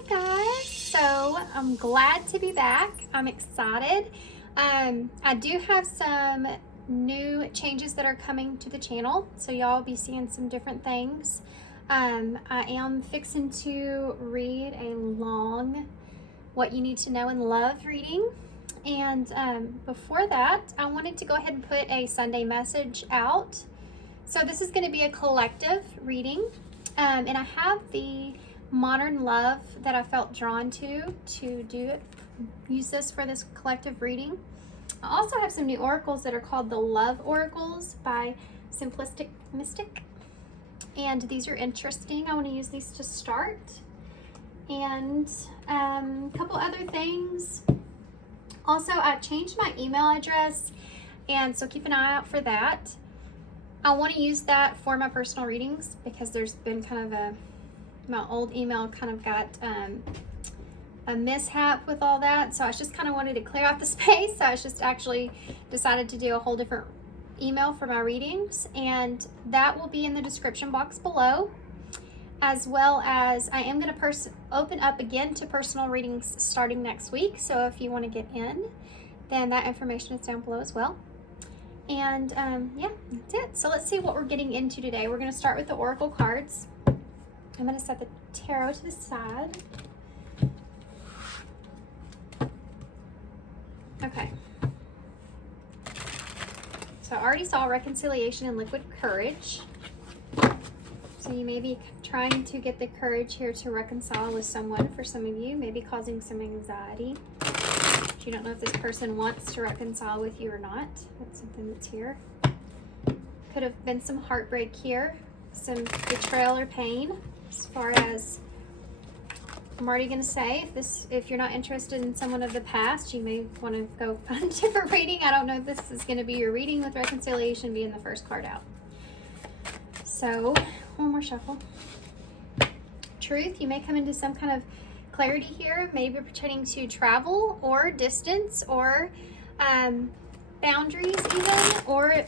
up, guys? So I'm glad to be back. I'm excited. I do have some new changes that are coming to the channel, so y'all will be seeing some different things. I am fixing to read a long What You Need to Know and Love reading. And before that, I wanted to go ahead and put a Sunday message out. So this is going to be a collective reading. And I have the Modern Love that I felt drawn to use this for this collective reading. I also have some new oracles that are called the Love Oracles by Simplistic Mystic. And these are interesting. I want to use these to start. And a couple other things. Also, I changed my email address, and so keep an eye out for that. I want to use that for my personal readings because there's been kind of my old email kind of got a mishap with all that. So I just kind of wanted to clear out the space. So I just actually decided to do a whole different email for my readings, and that will be in the description box below, as well as I am going to open up again to personal readings starting next week. So if you want to get in, then that information is down below as well. And yeah, that's it. So let's see what we're getting into today. We're going to start with the oracle cards. I'm going to set the tarot to the side. Okay. So I already saw reconciliation and liquid courage. So you may be trying to get the courage here to reconcile with someone. For some of you, maybe causing some anxiety. You don't know if this person wants to reconcile with you or not. That's something that's here. Could have been some heartbreak here, some betrayal or pain. As far as I'm already going to say, if you're not interested in someone of the past, you may want to go find a different reading. I don't know if this is going to be your reading with reconciliation being the first card out. So one more shuffle. Truth, you may come into some kind of clarity here, maybe pertaining to travel or distance or boundaries even, or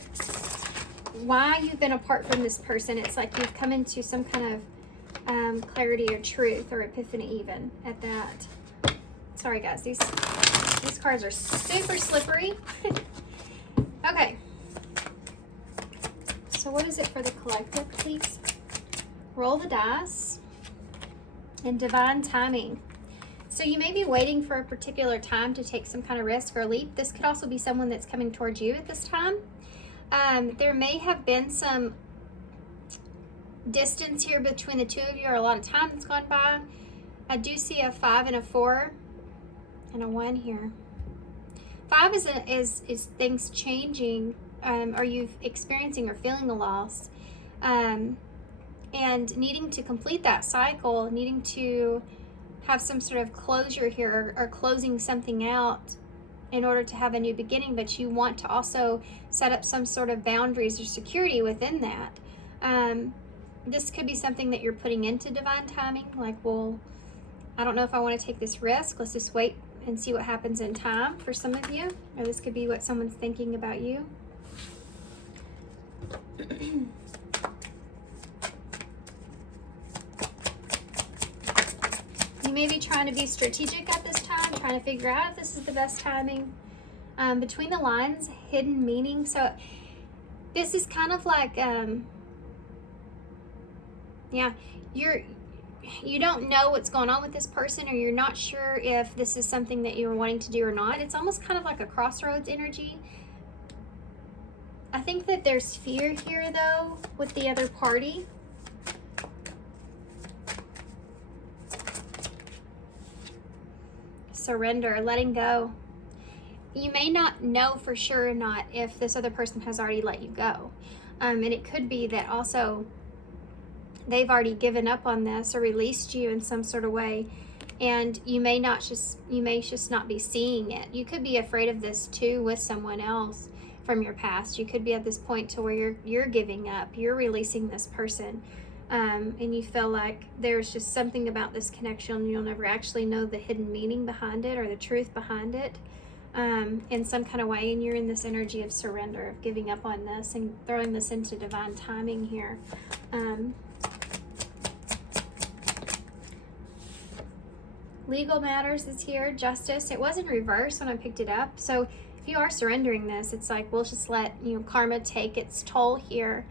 why you've been apart from this person. It's like you've come into some kind of clarity or truth or epiphany even at that. Sorry guys, these cards are super slippery. Okay. So what is it for the collective, please? Roll the dice. And divine timing. So you may be waiting for a particular time to take some kind of risk or leap. This could also be someone that's coming towards you at this time. There may have been some distance here between the two of you, or a lot of time that's gone by. I do see a 5 and a 4 and a 1 here. 5 is things changing, or you experiencing or feeling a loss. And needing to complete that cycle, needing to have some sort of closure here, or closing something out in order to have a new beginning, but you want to also set up some sort of boundaries or security within that. This could be something that you're putting into divine timing, like, well, I don't know if I want to take this risk. Let's just wait and see what happens in time for some of you. Or this could be what someone's thinking about you. You may be trying to be strategic at this time, trying to figure out if this is the best timing. Between the lines, hidden meaning. So this is kind of like, yeah, you don't know what's going on with this person, or you're not sure if this is something that you're wanting to do or not. It's almost kind of like a crossroads energy. I think that there's fear here, though, with the other party. Surrender, letting go. You may not know for sure or not if this other person has already let you go. And it could be that also they've already given up on this or released you in some sort of way, and you may just not be seeing it. You could be afraid of this too with someone else from your past. You could be at this point to where you're giving up, you're releasing this person. And you feel like there's just something about this connection, you'll never actually know the hidden meaning behind it or the truth behind it in some kind of way, and you're in this energy of surrender, of giving up on this and throwing this into divine timing here. Legal matters is here. Justice. It was in reverse when I picked it up. So if you are surrendering this, it's like, we'll just let, you know, karma take its toll here.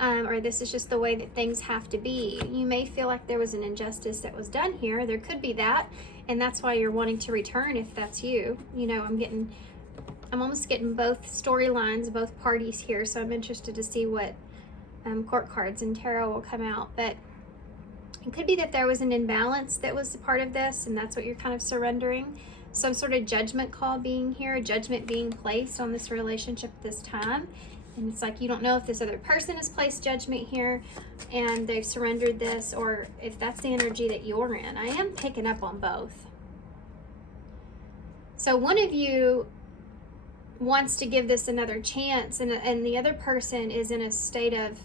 Or this is just the way that things have to be. You may feel like there was an injustice that was done here. There could be that. And that's why you're wanting to return if that's you. You know, I'm almost getting both storylines, both parties here. So I'm interested to see what court cards and tarot will come out. But it could be that there was an imbalance that was a part of this, and that's what you're kind of surrendering. Some sort of judgment call being here, a judgment being placed on this relationship at this time. And it's like, you don't know if this other person has placed judgment here and they've surrendered this, or if that's the energy that you're in. I am picking up on both. So one of you wants to give this another chance, and the other person is in a state of,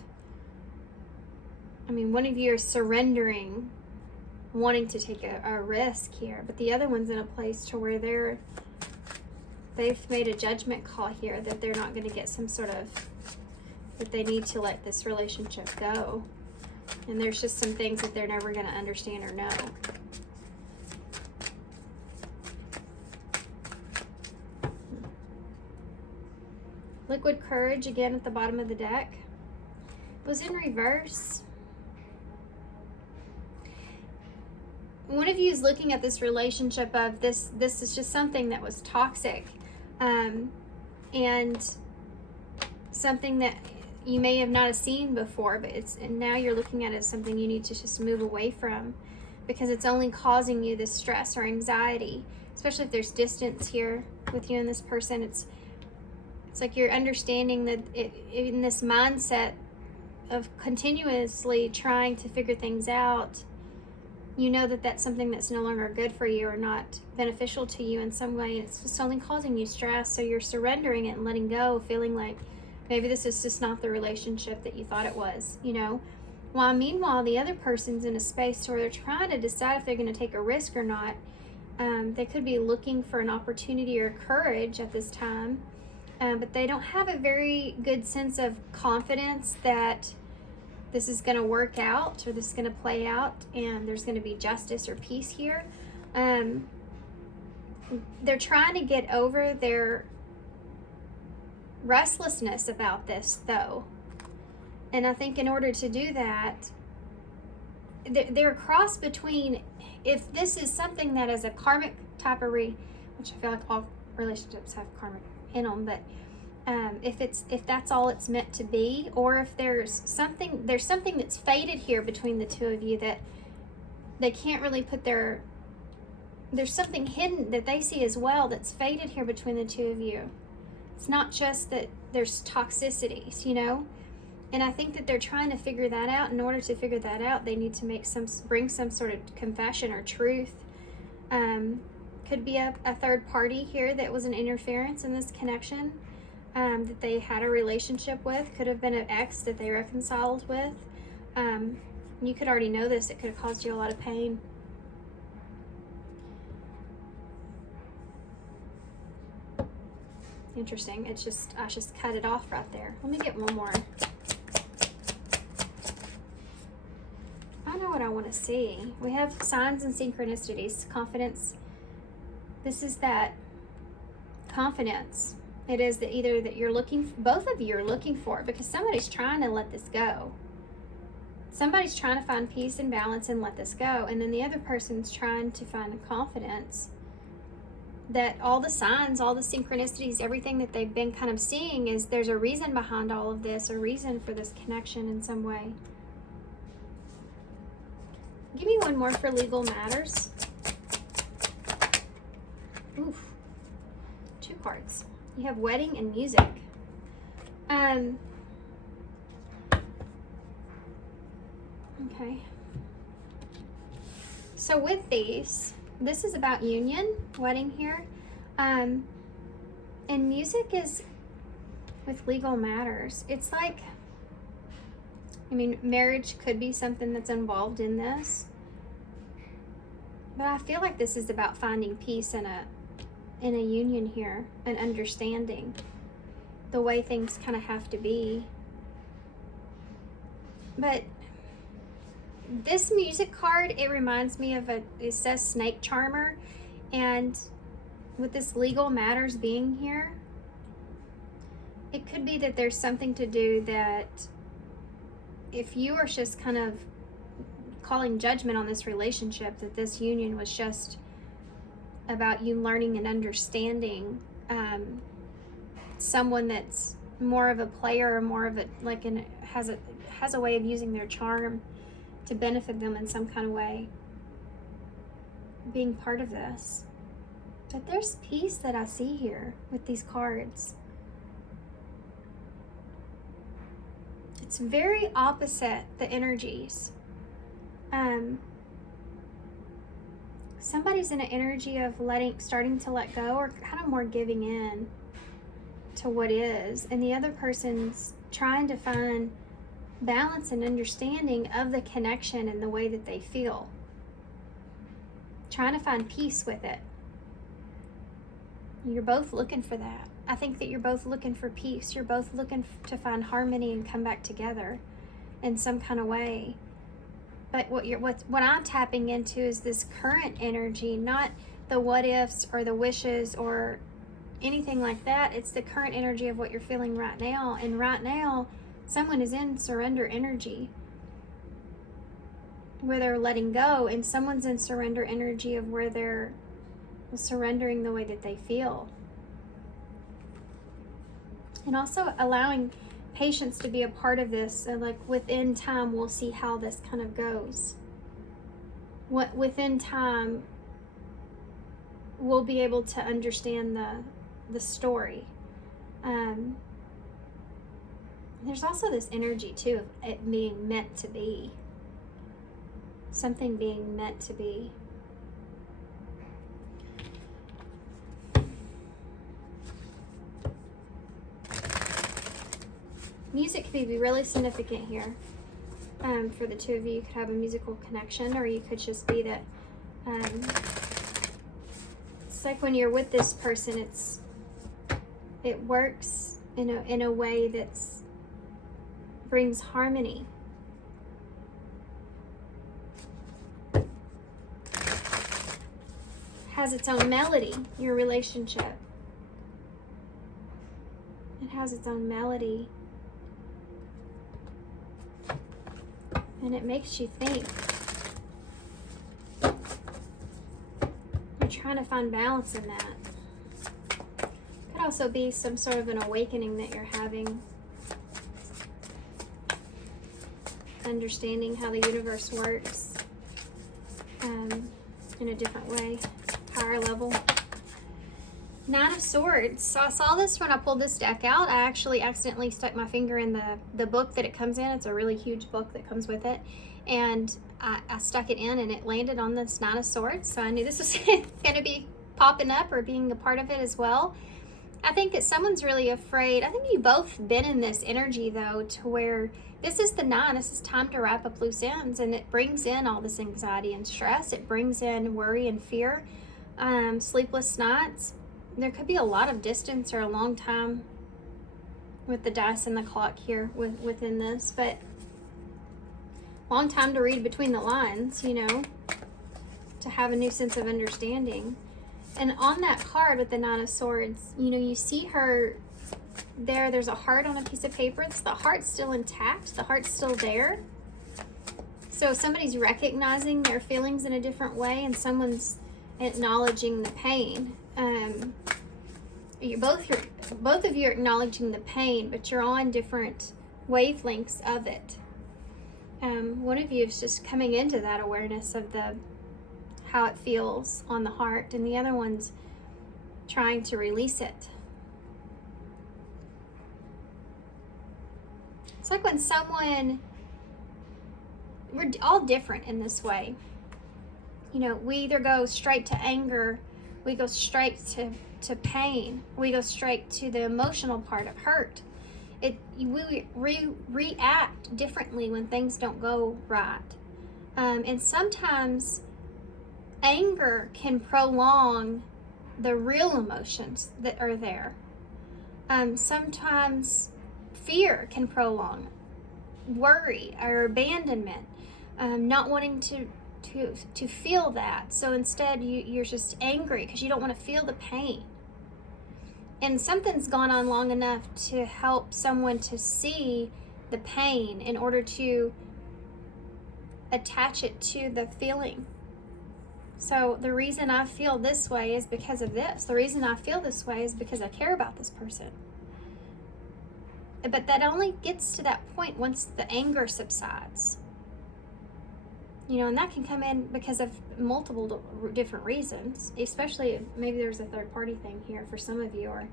one of you are surrendering, wanting to take a risk here, but the other one's in a place to where they've made a judgment call here that they're not going to get some sort of, that they need to let this relationship go. And there's just some things that they're never going to understand or know. Liquid Courage again at the bottom of the deck. It was in reverse. One of you is looking at this relationship of this is just something that was toxic, and something that you may have not seen before, but and now you're looking at it as something you need to just move away from, because it's only causing you this stress or anxiety, especially if there's distance here with you and this person. It's like you're understanding that in this mindset of continuously trying to figure things out, you know that that's something that's no longer good for you or not beneficial to you in some way. It's just only causing you stress. So you're surrendering it and letting go, feeling like maybe this is just not the relationship that you thought it was, you know. While meanwhile, the other person's in a space where they're trying to decide if they're going to take a risk or not. They could be looking for an opportunity or courage at this time, but they don't have a very good sense of confidence that this is going to work out, or this is going to play out, and there's going to be justice or peace here. They're trying to get over their restlessness about this, though. And I think in order to do that, they're a cross between, if this is something that is a karmic type of which I feel like all relationships have karmic in them, but if that's all it's meant to be, or if there's something that's faded here between the two of you that they can't really put there's something hidden that they see as well that's faded here between the two of you. It's not just that there's toxicities, you know. And I think that they're trying to figure that out. In order to figure that out, they need to bring some sort of confession or truth. Could be a third party here that was an interference in this connection. That they had a relationship with. Could have been an ex that they reconciled with. You could already know this. It could have caused you a lot of pain. Interesting. I just cut it off right there. Let me get one more. I know what I want to see. We have signs and synchronicities. Confidence. This is that confidence. It is that either that both of you are looking for, because somebody's trying to let this go. Somebody's trying to find peace and balance and let this go. And then the other person's trying to find confidence that all the signs, all the synchronicities, everything that they've been kind of seeing is there's a reason behind all of this, a reason for this connection in some way. Give me one more for legal matters. Oof. 2 cards. You have wedding and music. Okay. So with these, this is about union, wedding here. And music is with legal matters. It's like, marriage could be something that's involved in this. But I feel like this is about finding peace in a union here, and understanding the way things kind of have to be. But this music card, it reminds me of it says snake charmer, and with this legal matters being here, it could be that there's something to do that if you are just kind of calling judgment on this relationship, that this union was just about you learning and understanding someone that's more of a player, or more of a has a way of using their charm to benefit them in some kind of way, being part of this. But there's peace that I see here with these cards. It's very opposite the energies. Somebody's in an energy of starting to let go, or kind of more giving in to what is, and the other person's trying to find balance and understanding of the connection and the way that they feel, trying to find peace with it. You're both looking for that. I think that you're both looking for peace. You're both looking to find harmony and come back together in some kind of way. But what I'm tapping into is this current energy, not the what ifs or the wishes or anything like that. It's the current energy of what you're feeling right now. And right now, someone is in surrender energy, where they're letting go, and someone's in surrender energy of where they're surrendering the way that they feel. And also allowing patience to be a part of this. And like within time, we'll see how this kind of goes. Within time, we'll be able to understand the story. There's also this energy too of it being meant to be. Something being meant to be. Music could be really significant here. For the two of you, you could have a musical connection, or you could just be that. It's like when you're with this person, it works in a way that's brings harmony. Has its own melody. Your relationship. It has its own melody. And it makes you think. You're trying to find balance in that. Could also be some sort of an awakening that you're having. Understanding how the universe works in a different way. Higher level. Nine of Swords. So I saw this when I pulled this deck out. I actually accidentally stuck my finger in the book that it comes in. It's a really huge book that comes with it. And I stuck it in, and it landed on this Nine of Swords. So I knew this was going to be popping up or being a part of it as well. I think that someone's really afraid. I think you've both been in this energy, though, to where this is the 9. This is time to wrap up loose ends. And it brings in all this anxiety and stress. It brings in worry and fear, sleepless nights. There could be a lot of distance or a long time with the dice and the clock here within this, but long time to read between the lines, you know, to have a new sense of understanding. And on that card with the Nine of Swords, you know, you see her there. There's a heart on a piece of paper. The heart's still intact. The heart's still there. So somebody's recognizing their feelings in a different way, and someone's acknowledging the pain. Both of you are acknowledging the pain, but you're on different wavelengths of it. One of you is just coming into that awareness of how it feels on the heart, and the other one's trying to release it. It's like when we're all different in this way. You know, we either go straight to anger, we go straight to pain, we go straight to the emotional part of hurt. We react differently when things don't go right. And sometimes anger can prolong the real emotions that are there. Sometimes fear can prolong worry or abandonment. not wanting to feel that. So instead you're just angry because you don't want to feel the pain. And something's gone on long enough to help someone to see the pain in order to attach it to the feeling. So the reason I feel this way is because of this. The reason I feel this way is because I care about this person. But that only gets to that point once the anger subsides. You know, and that can come in because of multiple different reasons, especially maybe there's a third party thing here for some of you, or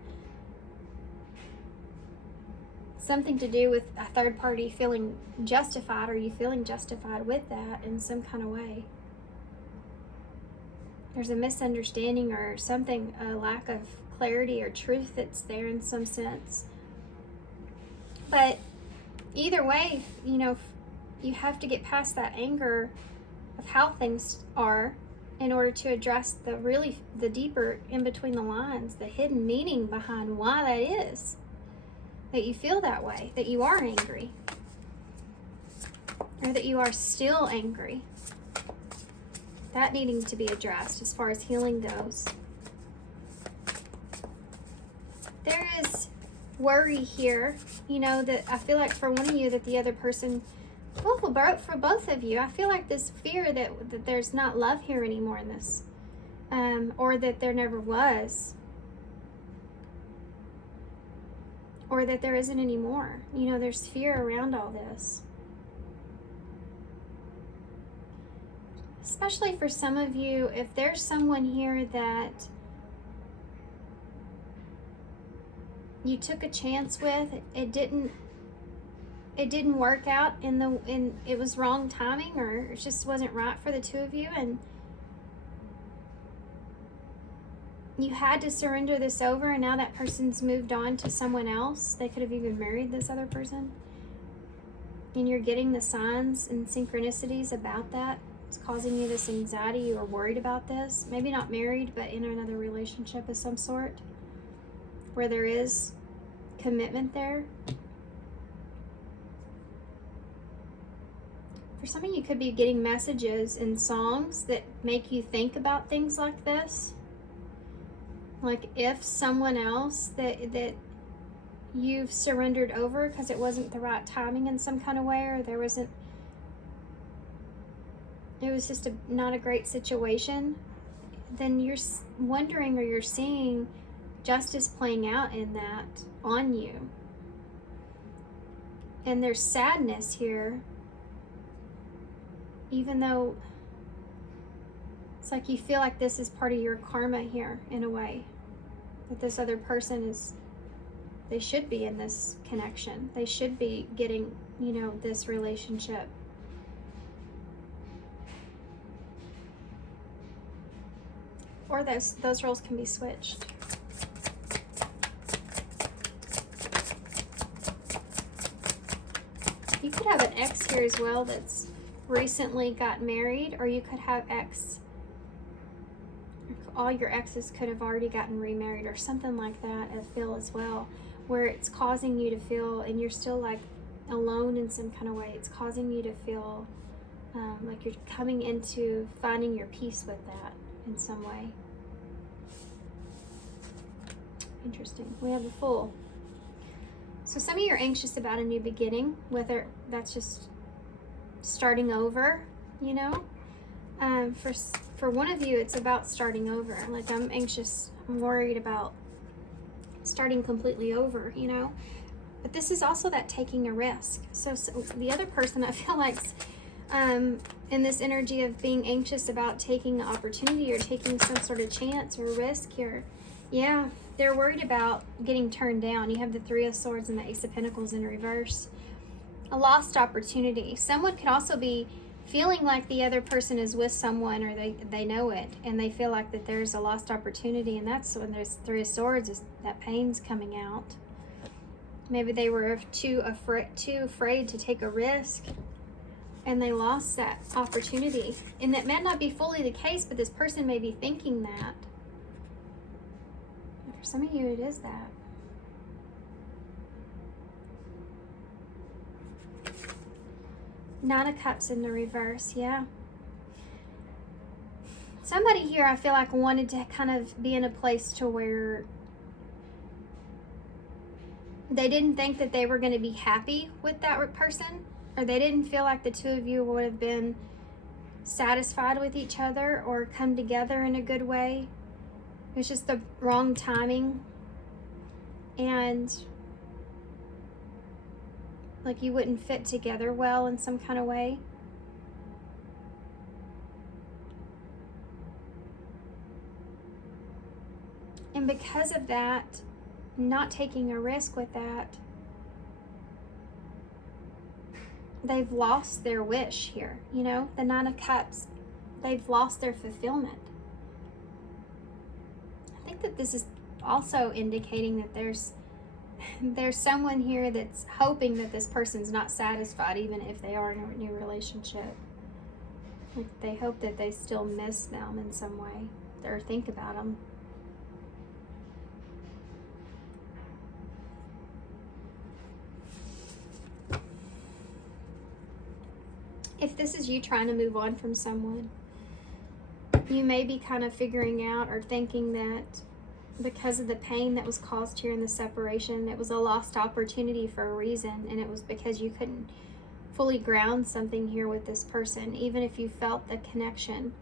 something to do with a third party feeling justified, or you feeling justified with that in some kind of way. There's a misunderstanding or something, a lack of clarity or truth that's there in some sense. But either way, you know, you have to get past that anger of how things are in order to address the deeper in between the lines, the hidden meaning behind why that is, that you feel that way, that you are angry, or that you are still angry. That needing to be addressed as far as healing goes. There is worry here, you know, that I feel like for one of you that the other person, well, for both of you, I feel like this fear that there's not love here anymore in this, or that there never was, or that there isn't anymore. You know, there's fear around all this. Especially for some of you, if there's someone here that you took a chance with, it didn't work out it was wrong timing, or it just wasn't right for the two of you, and you had to surrender this over, and now that person's moved on to someone else. They could have even married this other person, and you're getting the signs and synchronicities about that. It's causing you this anxiety. You are worried about this. Maybe not married, but in another relationship of some sort where there is commitment there. For some of you, could be getting messages and songs that make you think about things like this. Like if someone else that you've surrendered over because it wasn't the right timing in some kind of way, or it was just not a great situation, then you're wondering, or you're seeing justice playing out in that on you. And there's sadness here, even though it's like you feel like this is part of your karma here in a way, that this other person they should be in this connection. They should be getting, you know, this relationship. Or those roles can be switched. You could have an ex here as well that's recently got married, or you could have all your exes could have already gotten remarried, or something like that. I feel as well, where it's causing you to feel, and you're still like alone in some kind of way. It's causing you to feel like you're coming into finding your peace with that in some way. Interesting. We have the Fool. So some of you are anxious about a new beginning, whether that's just starting over, you know. For one of you, it's about starting over. Like, I'm anxious, I'm worried about starting completely over, you know. But this is also that taking a risk. So the other person, I feel like, in this energy of being anxious about taking an opportunity or taking some sort of chance or risk here, yeah, they're worried about getting turned down. You have the Three of Swords and the Ace of Pentacles in reverse. A lost opportunity. Someone could also be feeling like the other person is with someone, or they know it, and they feel like that there's a lost opportunity, and that's when there's Three of Swords, is that pain's coming out. Maybe they were too afraid to take a risk, and they lost that opportunity. And that may not be fully the case, but this person may be thinking that. For some of you, it is that. Nine of Cups in the reverse, yeah. Somebody here, I feel like, wanted to kind of be in a place to where they didn't think that they were going to be happy with that person, or they didn't feel like the two of you would have been satisfied with each other or come together in a good way. It was just the wrong timing, and like you wouldn't fit together well in some kind of way. And because of that, not taking a risk with that, they've lost their wish here. You know, the Nine of Cups, they've lost their fulfillment. I think that this is also indicating that there's someone here that's hoping that this person's not satisfied, even if they are in a new relationship. Like they hope that they still miss them in some way or think about them. If this is you trying to move on from someone, you may be kind of figuring out or thinking that because of the pain that was caused here in the separation, it was a lost opportunity for a reason, and it was because you couldn't fully ground something here with this person, even if you felt the connection,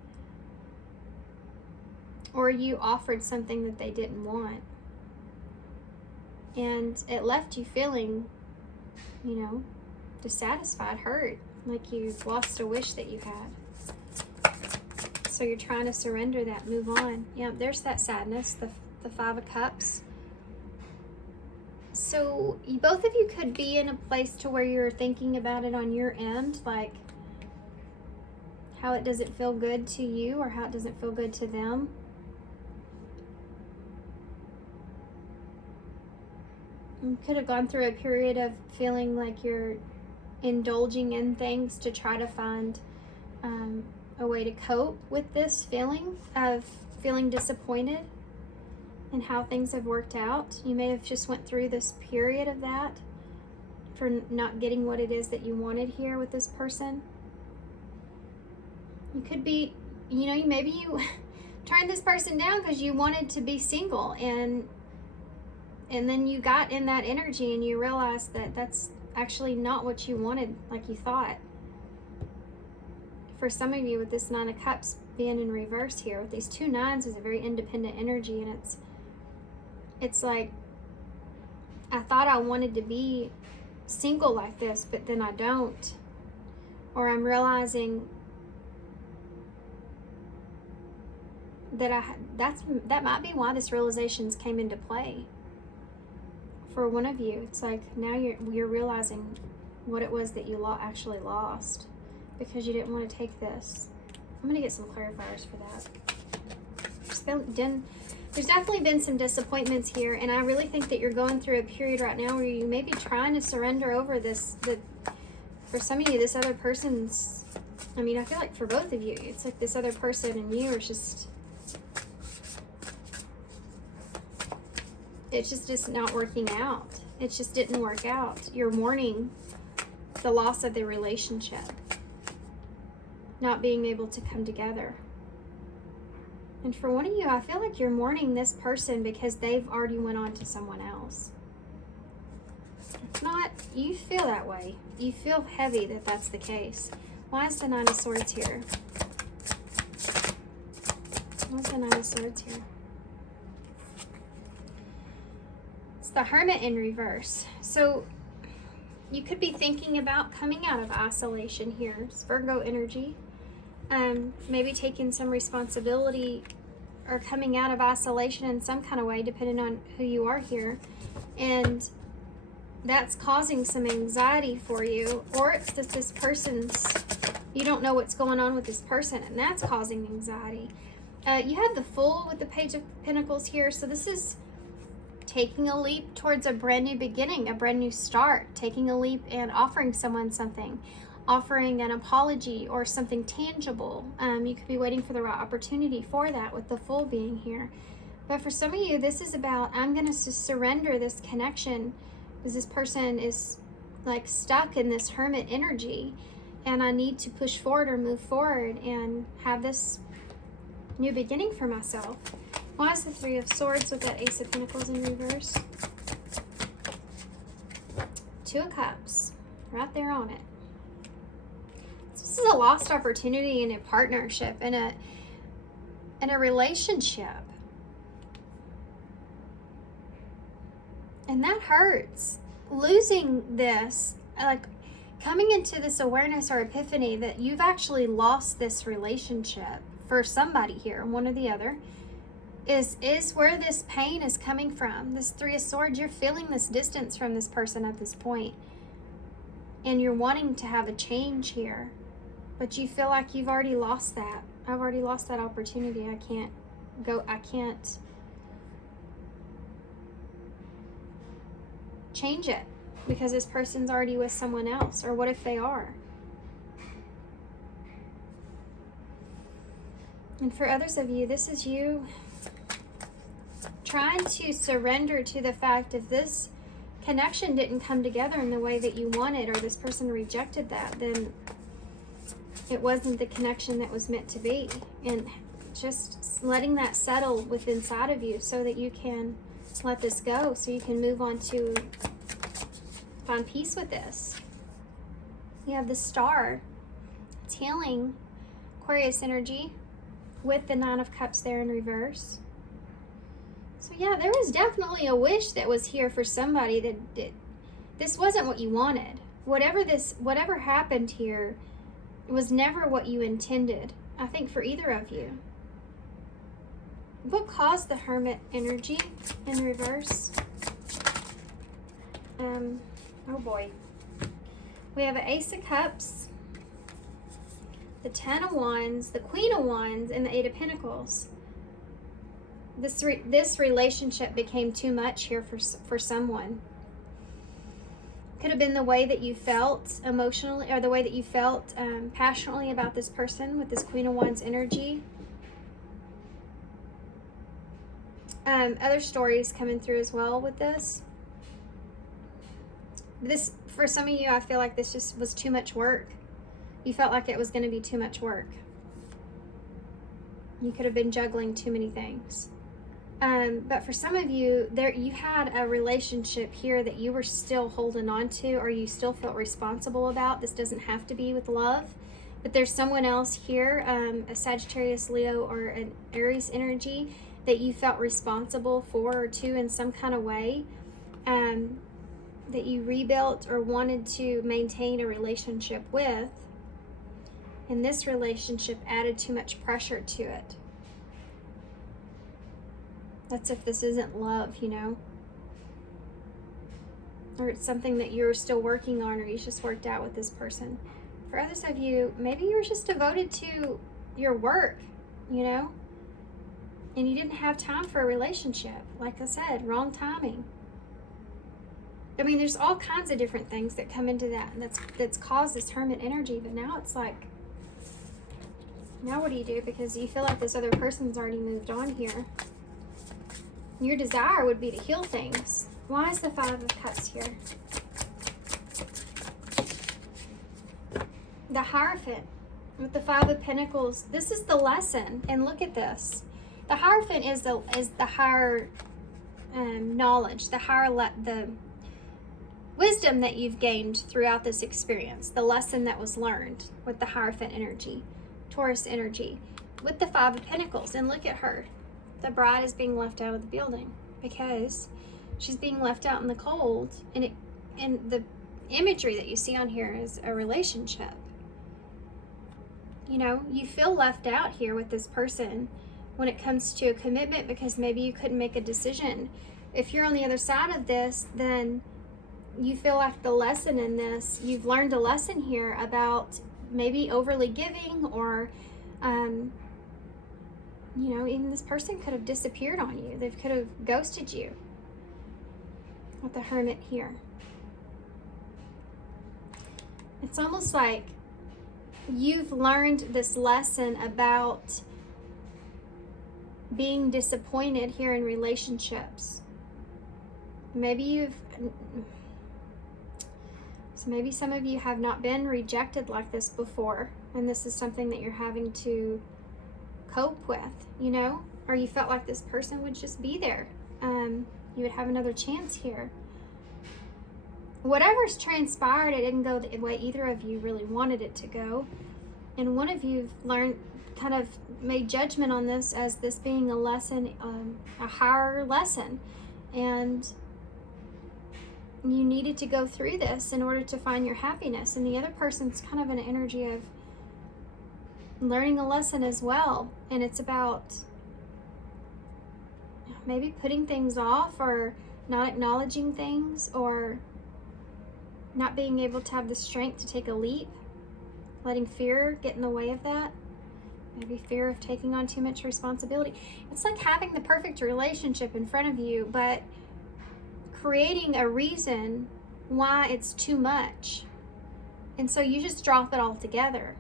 or you offered something that they didn't want, and it left you feeling, you know, dissatisfied, hurt, like you've lost a wish that you had. So you're trying to surrender that, move on. Yeah, there's that sadness, the Five of Cups. So both of you could be in a place to where you're thinking about it on your end, like how it doesn't feel good to you or how it doesn't feel good to them. You could have gone through a period of feeling like you're indulging in things to try to find a way to cope with this feeling of feeling disappointed in how things have worked out. You may have just went through this period of that for not getting what it is that you wanted here with this person. You could be, you know, maybe you turned this person down because you wanted to be single, and then you got in that energy and you realized that that's actually not what you wanted like you thought. For some of you, with this Nine of Cups being in reverse here, with these two nines is a very independent energy, and it's like, I thought I wanted to be single like this, but then I don't. Or I'm realizing that that might be why this realizations came into play. For one of you, it's like now you're realizing what it was that you actually lost because you didn't want to take this. I'm gonna get some clarifiers for that. There's definitely been some disappointments here, and I really think that you're going through a period right now where you may be trying to surrender over this. For some of you, this other person's, I mean, I feel like for both of you, it's like this other person and you are just, it's just not working out. It just didn't work out. You're mourning the loss of the relationship, not being able to come together. And for one of you, I feel like you're mourning this person because they've already went on to someone else. It's not, you feel that way. You feel heavy that that's the case. Why is the Nine of Swords here? Why is the Nine of Swords here? It's the Hermit in reverse. So you could be thinking about coming out of isolation here. It's Virgo energy. Maybe taking some responsibility or coming out of isolation in some kind of way, depending on who you are here. And that's causing some anxiety for you, or it's just this person's, you don't know what's going on with this person, and that's causing anxiety. You have the Fool with the Page of Pentacles here, so this is taking a leap towards a brand new beginning, a brand new start, taking a leap and offering someone something, offering an apology or something tangible. You could be waiting for the right opportunity for that with the Fool being here. But for some of you, this is about, I'm going to surrender this connection because this person is like stuck in this Hermit energy. and I need to push forward or move forward and have this new beginning for myself. Why is the Three of Swords with that Ace of Pentacles in reverse? Two of Cups, right there on it. This is a lost opportunity in a partnership, in a relationship. And that hurts. Losing this, like coming into this awareness or epiphany that you've actually lost this relationship for somebody here, one or the other, is where this pain is coming from. This Three of Swords, you're feeling this distance from this person at this point. And you're wanting to have a change here. But you feel like you've already lost that. I've already lost that opportunity. I can't change it because this person's already with someone else. Or what if they are? And for others of you, this is you trying to surrender to the fact if this connection didn't come together in the way that you wanted, or this person rejected that, then it wasn't the connection that was meant to be. And just letting that settle within inside of you so that you can let this go, so you can move on to find peace with this. You have the Star. It's healing, Aquarius energy, with the Nine of Cups there in reverse. So yeah, there was definitely a wish that was here for somebody that did. This wasn't what you wanted. Whatever happened here, it was never what you intended, I think, for either of you. What caused the Hermit energy in reverse? Oh boy. We have an Ace of Cups, the Ten of Wands, the Queen of Wands, and the Eight of Pentacles. This relationship became too much here for someone. Could have been the way that you felt emotionally, or the way that you felt passionately about this person with this Queen of Wands energy. Other stories coming through as well with this. This, for some of you, I feel like this just was too much work. You felt like it was going to be too much work. You could have been juggling too many things. But for some of you, you had a relationship here that you were still holding on to, or you still felt responsible about. This doesn't have to be with love, but there's someone else here, a Sagittarius, Leo, or an Aries energy that you felt responsible for or to in some kind of way, that you rebuilt or wanted to maintain a relationship with. And this relationship added too much pressure to it. That's if this isn't love, you know. Or it's something that you're still working on, or you just worked out with this person. For others of you, maybe you were just devoted to your work, you know. And you didn't have time for a relationship. Like I said, wrong timing. I mean, there's all kinds of different things that come into that, and that's caused this Hermit energy. But now it's like, now what do you do? Because you feel like this other person's already moved on here. Your desire would be to heal things. Why is the Five of Cups here? The Hierophant with the Five of Pentacles. This is the lesson, and look at this. The Hierophant is the higher knowledge, the wisdom that you've gained throughout this experience, the lesson that was learned with the Hierophant energy, Taurus energy, with the Five of Pentacles. And look at her. The bride is being left out of the building because she's being left out in the cold, and the imagery that you see on here is a relationship. You know, you feel left out here with this person when it comes to a commitment because maybe you couldn't make a decision. If you're on the other side of this, then you feel like the lesson in this, you've learned a lesson here about maybe overly giving, or you know, even this person could have disappeared on you. They could have ghosted you with the Hermit here. It's almost like you've learned this lesson about being disappointed here in relationships. Maybe So maybe some of you have not been rejected like this before, and this is something that you're having to cope with, you know, or you felt like this person would just be there. You would have another chance here. Whatever's transpired, it didn't go the way either of you really wanted it to go. And one of you learned, kind of made judgment on this as this being a lesson, a higher lesson. And you needed to go through this in order to find your happiness. And the other person's kind of an energy of learning a lesson as well. And it's about maybe putting things off, or not acknowledging things, or not being able to have the strength to take a leap, letting fear get in the way of that. Maybe fear of taking on too much responsibility. It's like having the perfect relationship in front of you, but creating a reason why it's too much. And so you just drop it all together.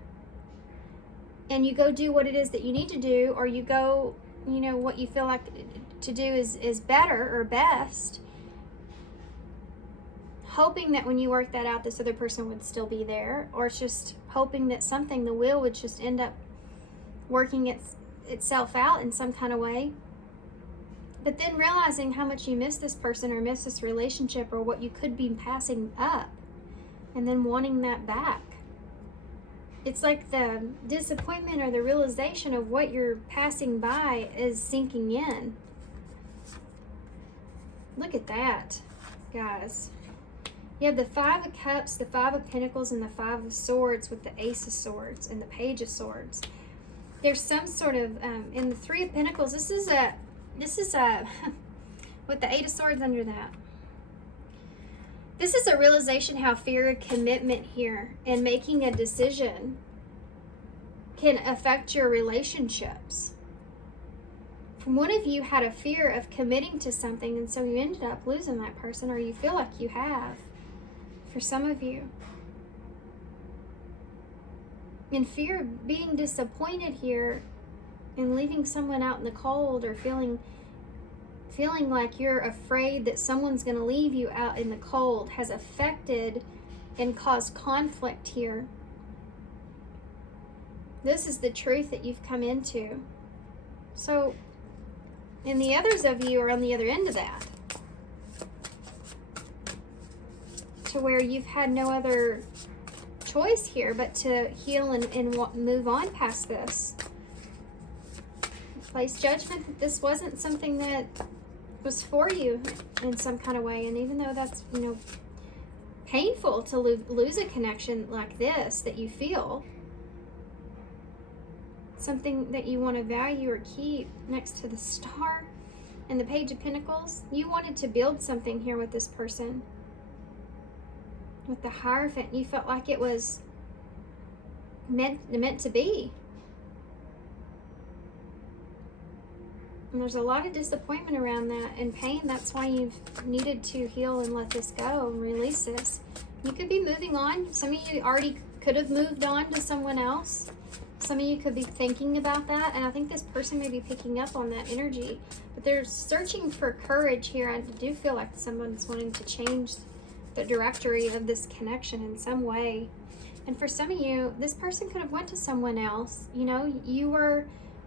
And you go do what it is that you need to do, or you go, you know, what you feel like to do is better or best, hoping that when you work that out, this other person would still be there, or it's just hoping that something, the wheel would just end up working itself out in some kind of way. But then realizing how much you miss this person or miss this relationship, or what you could be passing up, and then wanting that back. It's like the disappointment or the realization of what you're passing by is sinking in. Look at that, guys. You have the Five of Cups, the Five of Pentacles, and the Five of Swords with the Ace of Swords and the Page of Swords. There's some sort of, in the Three of Pentacles, this is a, with the Eight of Swords under that. This is a realization how fear of commitment here and making a decision can affect your relationships. One of you had a fear of committing to something, and so you ended up losing that person, or you feel like you have, for some of you. And fear of being disappointed here and leaving someone out in the cold, or feeling like you're afraid that someone's going to leave you out in the cold, has affected and caused conflict here. This is the truth that you've come into. So, and the others of you are on the other end of that, to where you've had no other choice here but to heal and move on past this. Place judgment that this wasn't something that was for you in some kind of way. And even though that's, you know, painful to lose a connection like this that you feel, something that you want to value or keep, next to the Star and the Page of Pentacles, you wanted to build something here with this person. With the Hierophant, you felt like it was meant to be. And there's a lot of disappointment around that and pain. That's why you've needed to heal and let this go and release this. You could be moving on. Some of you already could have moved on to someone else. Some of you could be thinking about that, and I think this person may be picking up on that energy. But they're searching for courage here. I do feel like someone's wanting to change the directory of this connection in some way. And for some of you, this person could have went to someone else. You know, you were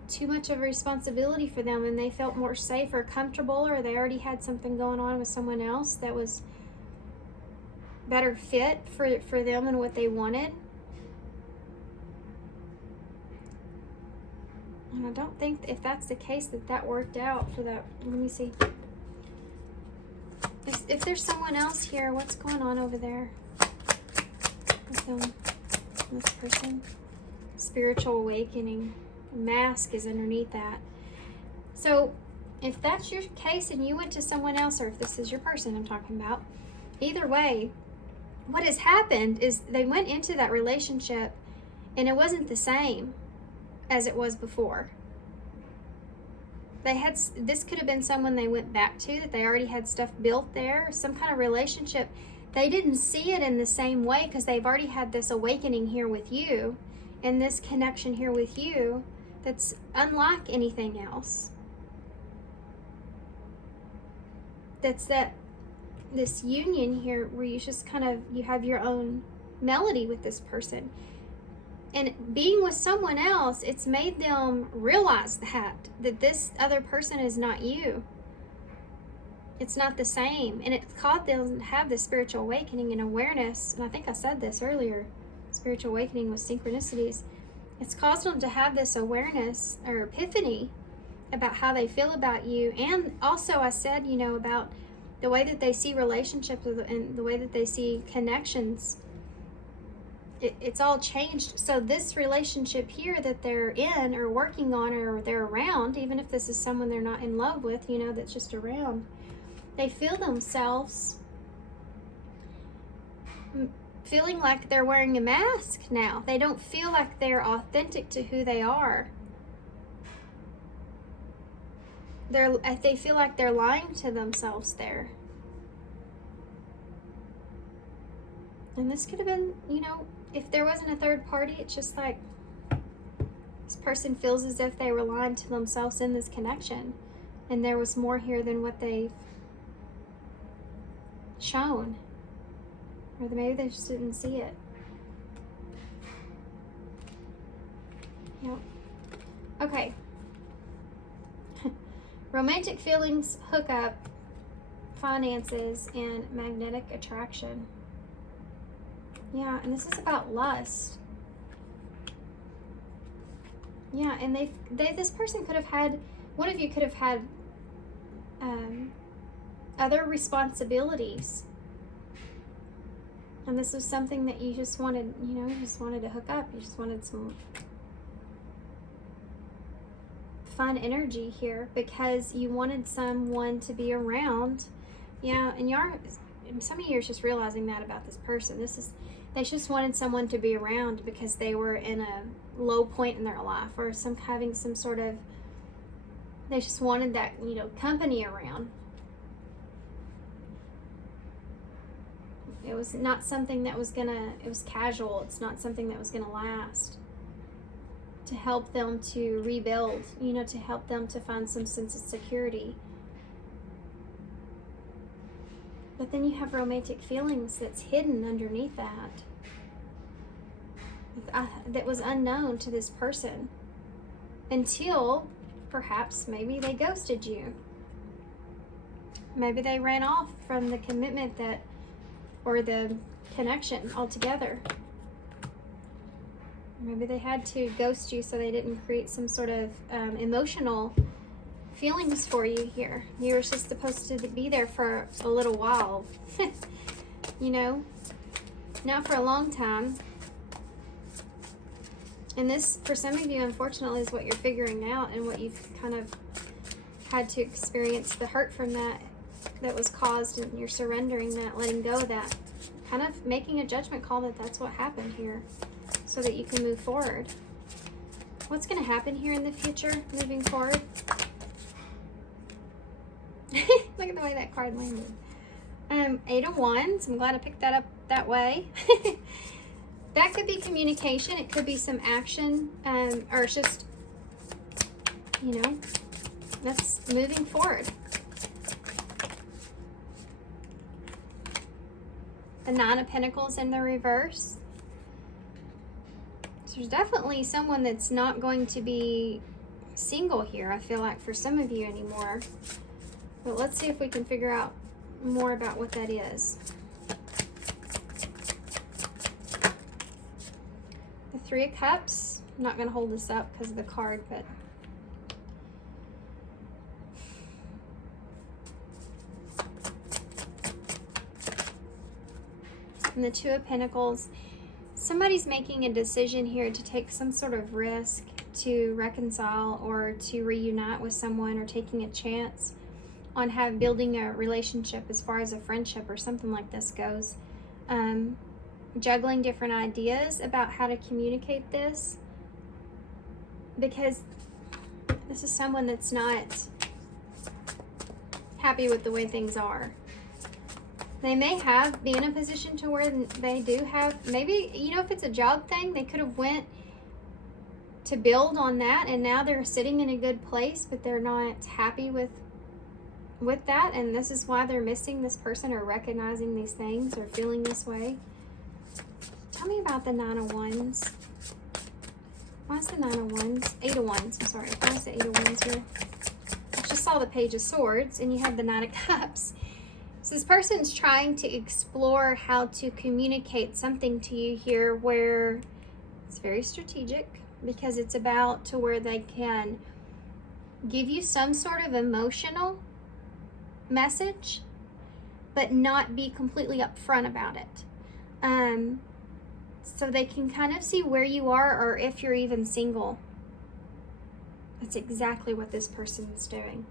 too much of a responsibility for them, and they felt more safe or comfortable, or they already had something going on with someone else that was better fit for them and what they wanted. And I don't think, if that's the case, that worked out for that. Let me see. If there's someone else here, what's going on over there with them, this person? Spiritual awakening. Mask is underneath that. So if that's your case and you went to someone else, or if this is your person I'm talking about, either way, what has happened is they went into that relationship and it wasn't the same as it was before. This could have been someone they went back to, that they already had stuff built there, some kind of relationship. They didn't see it in the same way because they've already had this awakening here with you and this connection here with you that's unlike anything else. That's that this union here where you just kind of, you have your own melody with this person. And being with someone else, it's made them realize that this other person is not you. It's not the same. And it's caused them to have this spiritual awakening and awareness. And I think I said this earlier, spiritual awakening with synchronicities. It's caused them to have this awareness or epiphany about how they feel about you. And also I said, you know, about the way that they see relationships and the way that they see connections. It's all changed. So this relationship here that they're in or working on or they're around, even if this is someone they're not in love with, you know, that's just around, they feel themselves feeling like they're wearing a mask now. They don't feel like they're authentic to who they are. They feel like they're lying to themselves there. And this could have been, you know, if there wasn't a third party, it's just like this person feels as if they were lying to themselves in this connection. And there was more here than what they've shown. Or maybe they just didn't see it. Yep. Okay. Romantic feelings, hookup, finances, and magnetic attraction. Yeah, and this is about lust. Yeah, and this person could have had, one of you could have had other responsibilities. And this was something that you just wanted, you know, you just wanted to hook up. You just wanted some fun energy here because you wanted someone to be around. Yeah, and some of you are just realizing that about this person. They just wanted someone to be around because they were in a low point in their life or having some sort of, they just wanted that, you know, company around. It was not something that was it was casual. It's not something that was gonna last. To help them to rebuild, you know, to help them to find some sense of security. But then you have romantic feelings that's hidden underneath that. That was unknown to this person. Until, perhaps, maybe they ghosted you. Maybe they ran off from the commitment or the connection altogether. Maybe they had to ghost you so they didn't create some sort of emotional feelings for you here. You were just supposed to be there for a little while. You know, not for a long time. And this, for some of you, unfortunately, is what you're figuring out and what you've kind of had to experience the hurt from that was caused, and you're surrendering that, letting go of that, kind of making a judgment call that that's what happened here so that you can move forward. What's going to happen here in the future, moving forward? Look at the way that card landed. 8 of Wands. I'm glad I picked that up that way. That could be communication. It could be some action, or it's just, you know, that's moving forward. The 9 of Pentacles in the reverse. So there's definitely someone that's not going to be single here, I feel like, for some of you anymore. But let's see if we can figure out more about what that is. The 3 of Cups. I'm not going to hold this up because of the card, but and the 2 of Pentacles. Somebody's making a decision here to take some sort of risk to reconcile or to reunite with someone, or taking a chance on building a relationship as far as a friendship or something like this goes. Juggling different ideas about how to communicate this, because this is someone that's not happy with the way things are. They may be in a position to where they do have, maybe, you know, if it's a job thing, they could have went to build on that, and now they're sitting in a good place, but they're not happy with with that, and this is why they're missing this person or recognizing these things or feeling this way. Tell me about the Nine of Wands. Why is the Nine of Wands? Eight of Wands, I'm sorry. Why is the Eight of Wands here? I just saw the Page of Swords, and you have the Nine of Cups. So this person's trying to explore how to communicate something to you here where it's very strategic, because it's about to where they can give you some sort of emotional message, but not be completely upfront about it. So they can kind of see where you are, or if you're even single. That's exactly what this person's doing.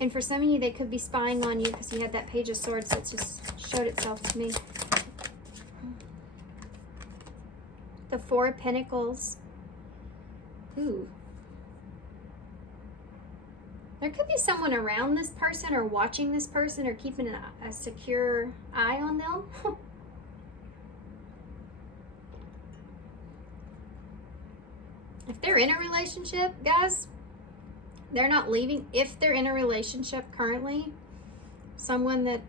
And for some of you, they could be spying on you because you had that Page of Swords that just showed itself to me. The Four of Pentacles. Ooh. There could be someone around this person or watching this person or keeping a secure eye on them. If they're in a relationship, guys, they're not leaving. If they're in a relationship currently, someone that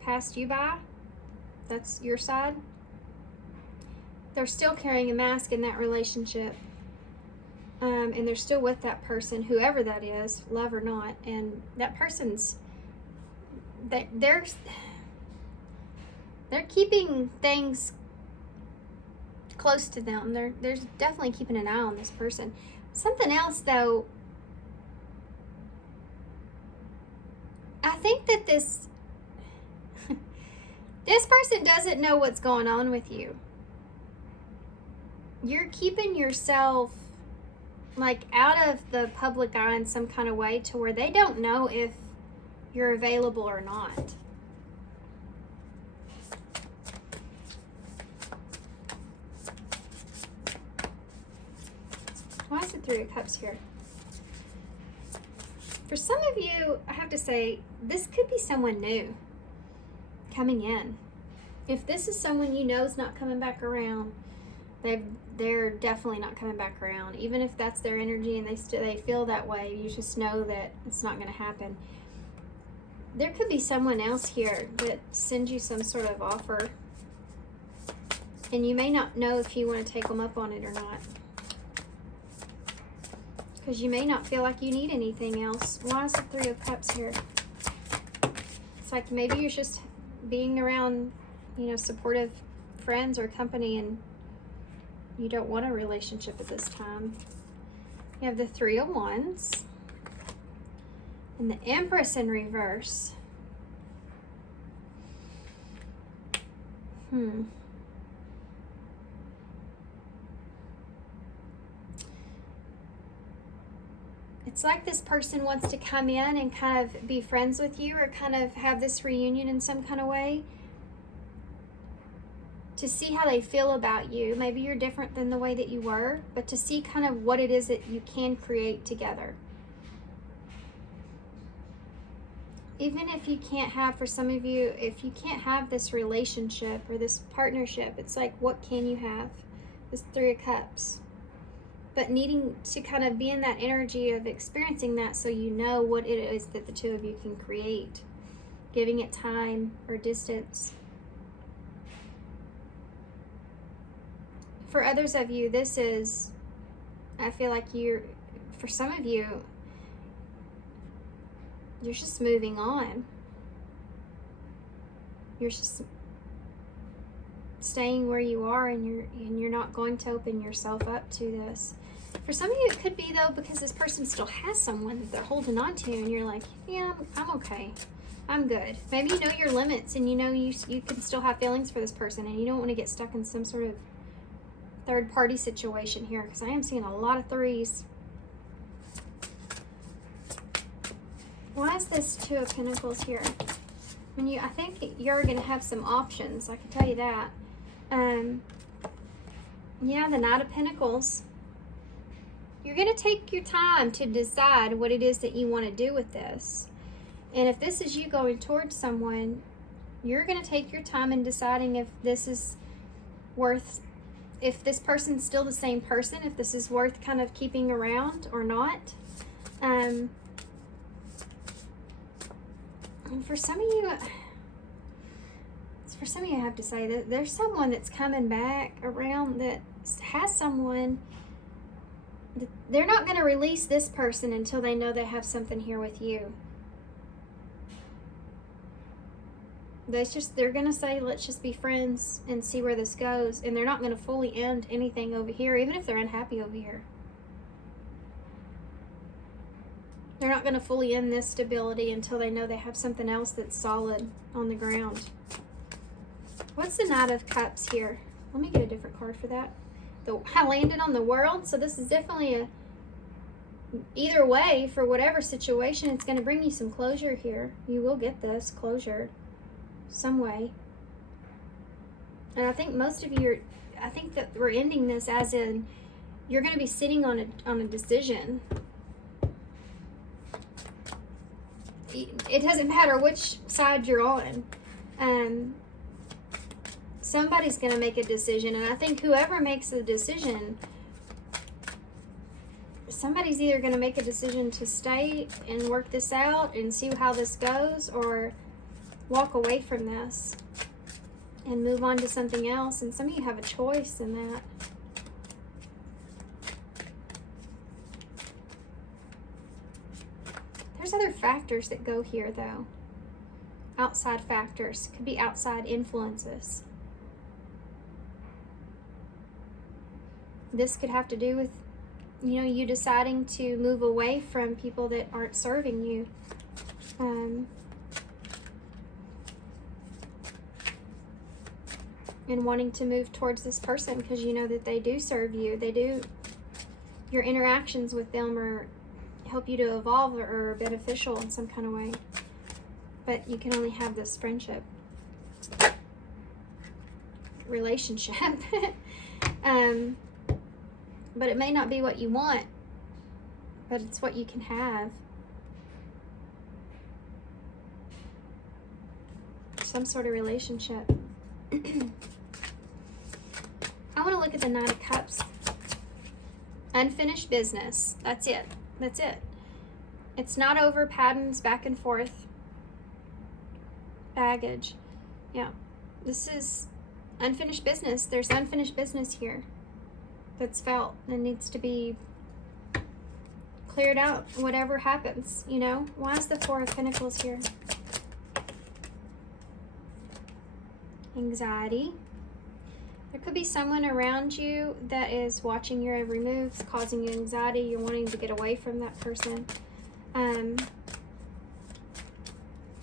passed you by, that's your side, they're still carrying a mask in that relationship. And they're still with that person, whoever that is, love or not. And that person's, they're keeping things close to them. They're definitely keeping an eye on this person. Something else, though, I think that this person doesn't know what's going on with you. You're keeping yourself like out of the public eye in some kind of way to where they don't know if you're available or not. Why is it Three of Cups here? For some of you, I have to say, this could be someone new coming in. If this is someone you know is not coming back around, they're definitely not coming back around. Even if that's their energy and they feel that way, you just know that it's not going to happen. There could be someone else here that sends you some sort of offer, and you may not know if you want to take them up on it or not, because you may not feel like you need anything else. Why is the Three of Cups here? It's like maybe you're just being around, supportive friends or company, and you don't want a relationship at this time. You have the Three of Wands and the Empress in reverse. It's like this person wants to come in and kind of be friends with you, or kind of have this reunion in some kind of way, to see how they feel about you. Maybe you're different than the way that you were, but to see kind of what it is that you can create together. Even if you can't have, for some of you, if you can't have this relationship or this partnership, it's like, what can you have? This Three of Cups. But needing to kind of be in that energy of experiencing that, so you know what it is that the two of you can create. Giving it time or distance. For others of you, this is, I feel like for some of you, you're just moving on. You're just staying where you are, and you're not going to open yourself up to this. For some of you, it could be, though, because this person still has someone that they're holding on to, and you're like, yeah, I'm okay. I'm good. Maybe you know your limits, and you know you can still have feelings for this person, and you don't want to get stuck in some sort of third-party situation here, because I am seeing a lot of threes. Why is this Two of Pentacles here? I think you're going to have some options, I can tell you that. Yeah, the Knight of Pentacles. You're going to take your time to decide what it is that you want to do with this. And if this is you going towards someone, you're going to take your time in deciding if this is worth, if this person's still the same person, if this is worth kind of keeping around or not. And for some of you, I have to say that there's someone that's coming back around that has someone. They're not going to release this person until they know they have something here with you. They're going to say, let's just be friends and see where this goes. And they're not going to fully end anything over here, even if they're unhappy over here. They're not going to fully end this stability until they know they have something else that's solid on the ground. What's the Knight of Cups here? Let me get a different card for that. I landed on the World, so this is definitely either way, for whatever situation, it's going to bring you some closure here. You will get this closure some way. And I think most of you I think that we're ending this as in you're going to be sitting on a decision. It doesn't matter which side you're on. Somebody's going to make a decision, and I think whoever makes the decision, somebody's either going to make a decision to stay and work this out and see how this goes, or walk away from this and move on to something else. And some of you have a choice in that. There's other factors that go here, though. Outside factors. Could be outside influences. This could have to do with, you deciding to move away from people that aren't serving you. And wanting to move towards this person because you know that they do serve you. They do. Your interactions with them are help you to evolve or are beneficial in some kind of way. But you can only have this friendship. Relationship. But it may not be what you want, but it's what you can have. Some sort of relationship. I want to look at the Knight of Cups. Unfinished business. That's it. That's it. It's not over. Patterns back and forth. Baggage. Yeah. This is unfinished business. There's unfinished business here that's felt and needs to be cleared out, whatever happens, Why is the Four of Pentacles here? Anxiety. There could be someone around you that is watching your every move, causing you anxiety. You're wanting to get away from that person.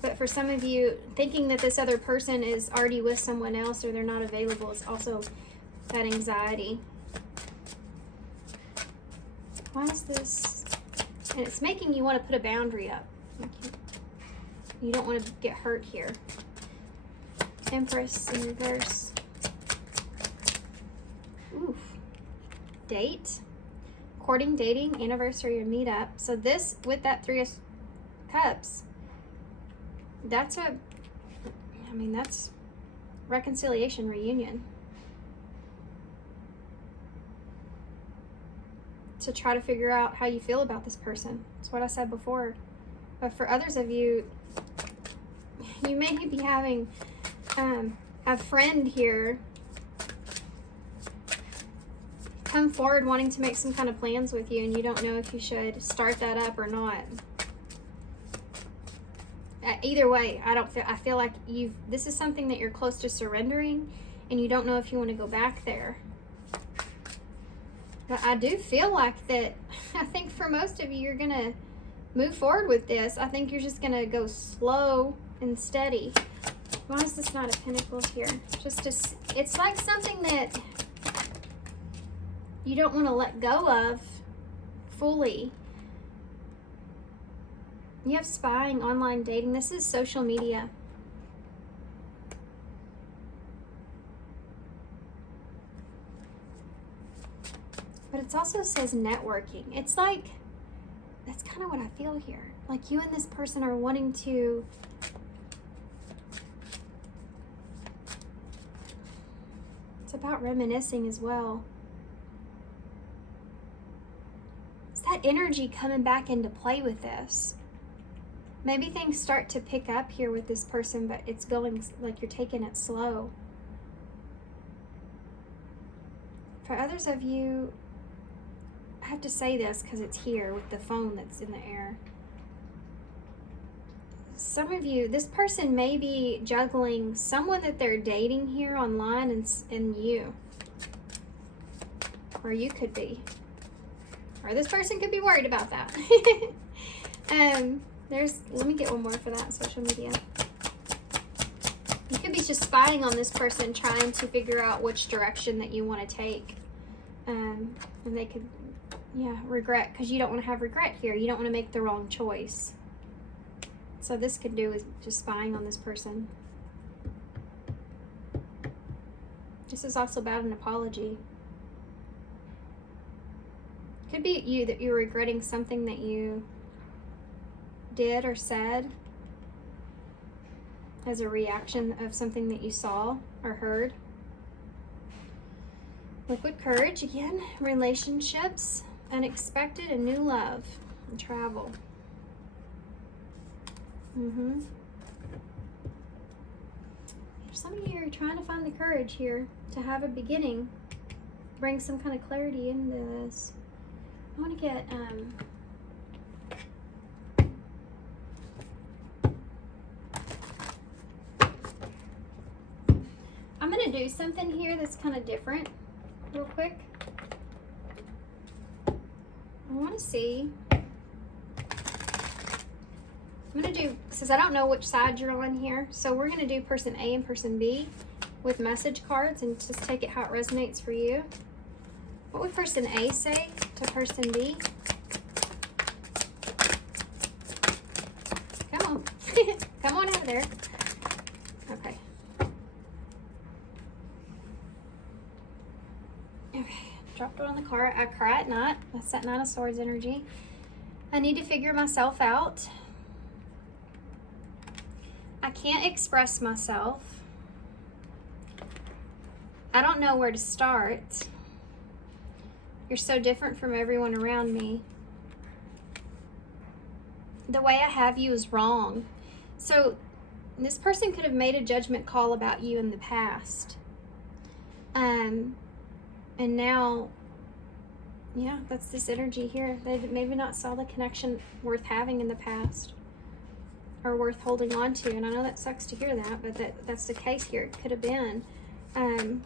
But for some of you, thinking that this other person is already with someone else or they're not available is also that anxiety. Why is this? And it's making you want to put a boundary up. You don't want to get hurt here. Empress in reverse. Oof. Date. Courting, dating, anniversary, or meetup. So this, with that Three of Cups, that's reconciliation, reunion. To try to figure out how you feel about this person. It's what I said before. But for others of you, you may be having a friend here come forward wanting to make some kind of plans with you, and you don't know if you should start that up or not. Either way, I feel like this is something that you're close to surrendering, and you don't know if you want to go back there. But I do feel like that, I think for most of you, you're going to move forward with this. I think you're just going to go slow and steady. Why is this Knight of Pentacles here? It's like something that you don't want to let go of fully. You have spying, online dating. This is social media. But it also says networking. It's like, that's kind of what I feel here. Like you and this person are wanting to it's about reminiscing as well. It's that energy coming back into play with this. Maybe things start to pick up here with this person, but it's going like you're taking it slow. For others of you, I have to say this because it's here with the phone that's in the air. Some of you, this person may be juggling someone that they're dating here online and you. Or you could be. Or this person could be worried about that. Let me get one more for that, social media. You could be just spying on this person, trying to figure out which direction that you want to take. And they could, regret, because you don't want to have regret here. You don't want to make the wrong choice. So this could do is just spying on this person. This is also about an apology. Could be you that you're regretting something that you did or said as a reaction of something that you saw or heard. Liquid courage again, relationships, unexpected and new love, and travel. Some of you are trying to find the courage here to have a beginning, bring some kind of clarity into this. I want to get I'm going to do something here that's kind of different real quick. I want to see. I'm going to do, since I don't know which side you're on here, so we're going to do person A and person B with message cards and just take it how it resonates for you. What would person A say to person B? Come on. Come on out of there. Okay. Okay. Dropped it on the card. I cry at night. That's that Nine of Swords energy. I need to figure myself out. I can't express myself. I don't know where to start. You're so different from everyone around me. The way I have you is wrong. So this person could have made a judgment call about you in the past. And now, that's this energy here. They maybe not saw the connection worth having in the past or worth holding on to. And I know that sucks to hear that, but that's the case here. It could have been. And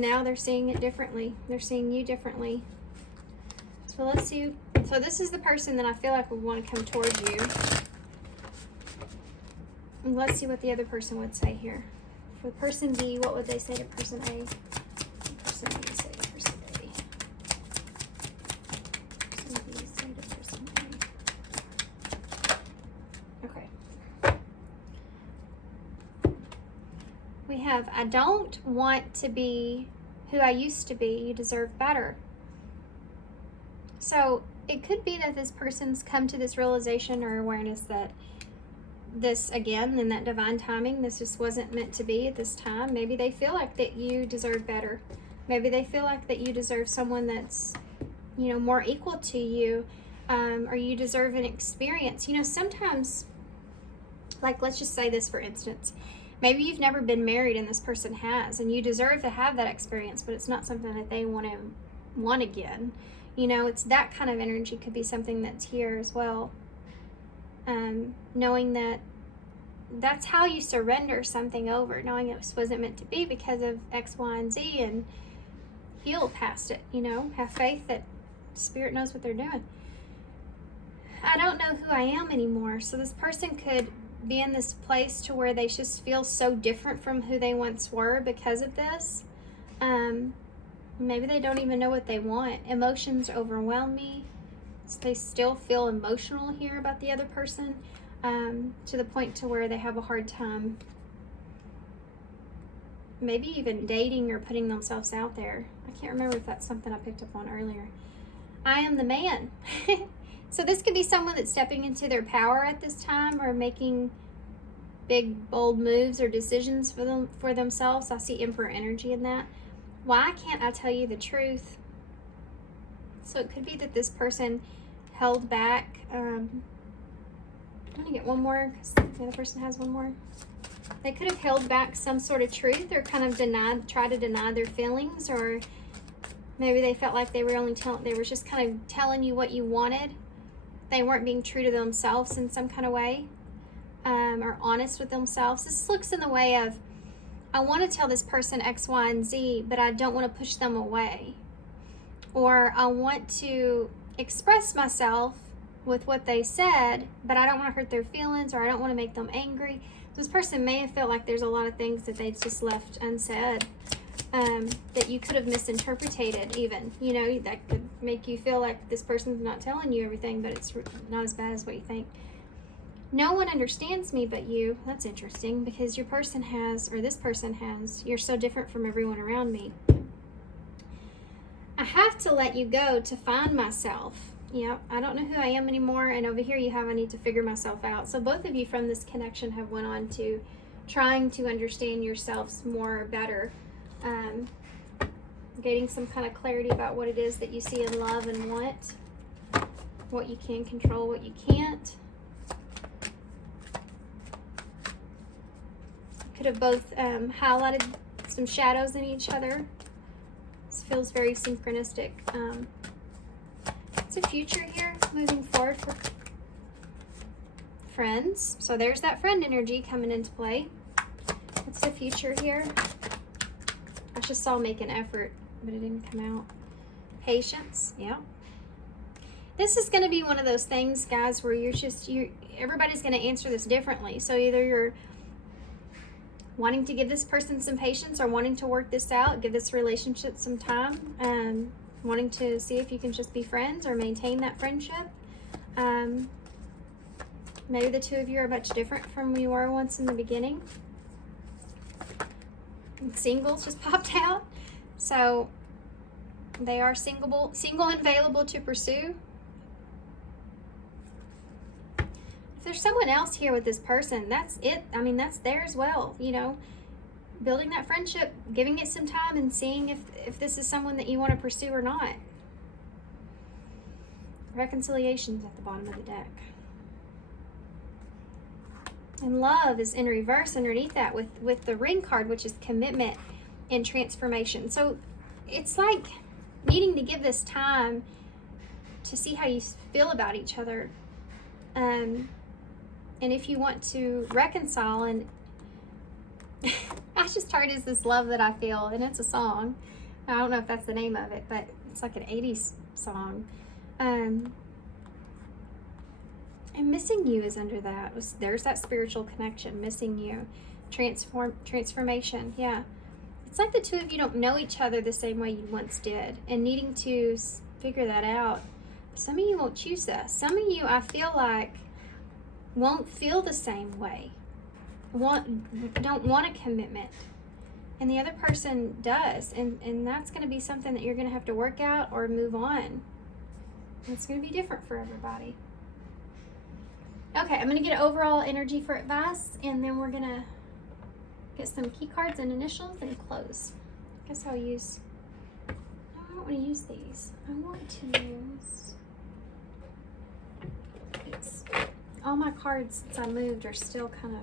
now they're seeing it differently. They're seeing you differently. So let's see. So this is the person that I feel like would want to come towards you. And let's see what the other person would say here. For person B, what would they say to person A? Person B say to person A. Person B say to person A. Okay. We have, I don't want to be who I used to be. You deserve better. So it could be that this person's come to this realization or awareness that this, again, in that divine timing, this just wasn't meant to be at this time. Maybe they feel like that you deserve better. Maybe they feel like that you deserve someone that's, more equal to you, or you deserve an experience. Sometimes, like, let's just say this for instance. Maybe you've never been married and this person has, and you deserve to have that experience, but it's not something that they want again. It's that kind of energy. Could be something that's here as well. Knowing that that's how you surrender something over, knowing it wasn't meant to be because of X, Y, and Z, and heal past it, have faith that Spirit knows what they're doing. I don't know who I am anymore. So this person could be in this place to where they just feel so different from who they once were because of this. Maybe they don't even know what they want. Emotions overwhelm me. So they still feel emotional here about the other person, to the point to where they have a hard time maybe even dating or putting themselves out there. I can't remember if that's something I picked up on earlier. I am the man. So this could be someone that's stepping into their power at this time, or making big, bold moves or decisions for themselves. I see Emperor energy in that. Why can't I tell you the truth? So it could be that this person held back. I'm going to get one more because the other person has one more. They could have held back some sort of truth or kind of try to deny their feelings, or maybe they felt like they were just kind of telling you what you wanted. They weren't being true to themselves in some kind of way, or honest with themselves. This looks in the way of, I want to tell this person X, Y, and Z, but I don't want to push them away. Or I want to express myself with what they said, but I don't want to hurt their feelings, or I don't want to make them angry. This person may have felt like there's a lot of things that they just left unsaid, that you could have misinterpreted even. You know, that could make you feel like this person's not telling you everything, but it's not as bad as what you think. No one understands me but you. That's interesting, because your person has, or this person has, you're so different from everyone around me. I have to let you go to find myself. Yeah, I don't know who I am anymore, and over here you have, I need to figure myself out. So both of you from this connection have went on to trying to understand yourselves more better, getting some kind of clarity about what it is that you see in love and want, what you can control, what you can't. Could have both highlighted some shadows in each other. This feels very synchronistic. It's a future here, moving forward for friends. So there's that friend energy coming into play. What's the future here? I just saw make an effort, but it didn't come out. Patience, yeah. This is going to be one of those things, guys, where everybody's going to answer this differently. So either you're wanting to give this person some patience, or wanting to work this out, give this relationship some time, wanting to see if you can just be friends or maintain that friendship. Maybe the two of you are much different from you were once in the beginning. And singles just popped out. So they are single and available to pursue. If there's someone else here with this person, that's it. I mean, that's there as well, you know. Building that friendship, giving it some time, and seeing if this is someone that you want to pursue or not. Reconciliation's at the bottom of the deck. And love is in reverse underneath that with the ring card, which is commitment and transformation. So it's like needing to give this time to see how you feel about each other. And if you want to reconcile, and I just heard is this love that I feel, and it's a song. I don't know if that's the name of it, but it's like an 80s song. And missing you is under that. There's that spiritual connection, missing you. Transformation, yeah. It's like the two of you don't know each other the same way you once did, and needing to figure that out. Some of you won't choose this. Some of you, I feel like, won't feel the same way. Don't want a commitment, and the other person does, and that's going to be something that you're going to have to work out or move on. It's going to be different for everybody. Okay, I'm going to get overall energy for advice, and then we're going to get some key cards and initials and close. I guess I'll use, no, I don't want to use these. I want to use these. All my cards since I moved are still kind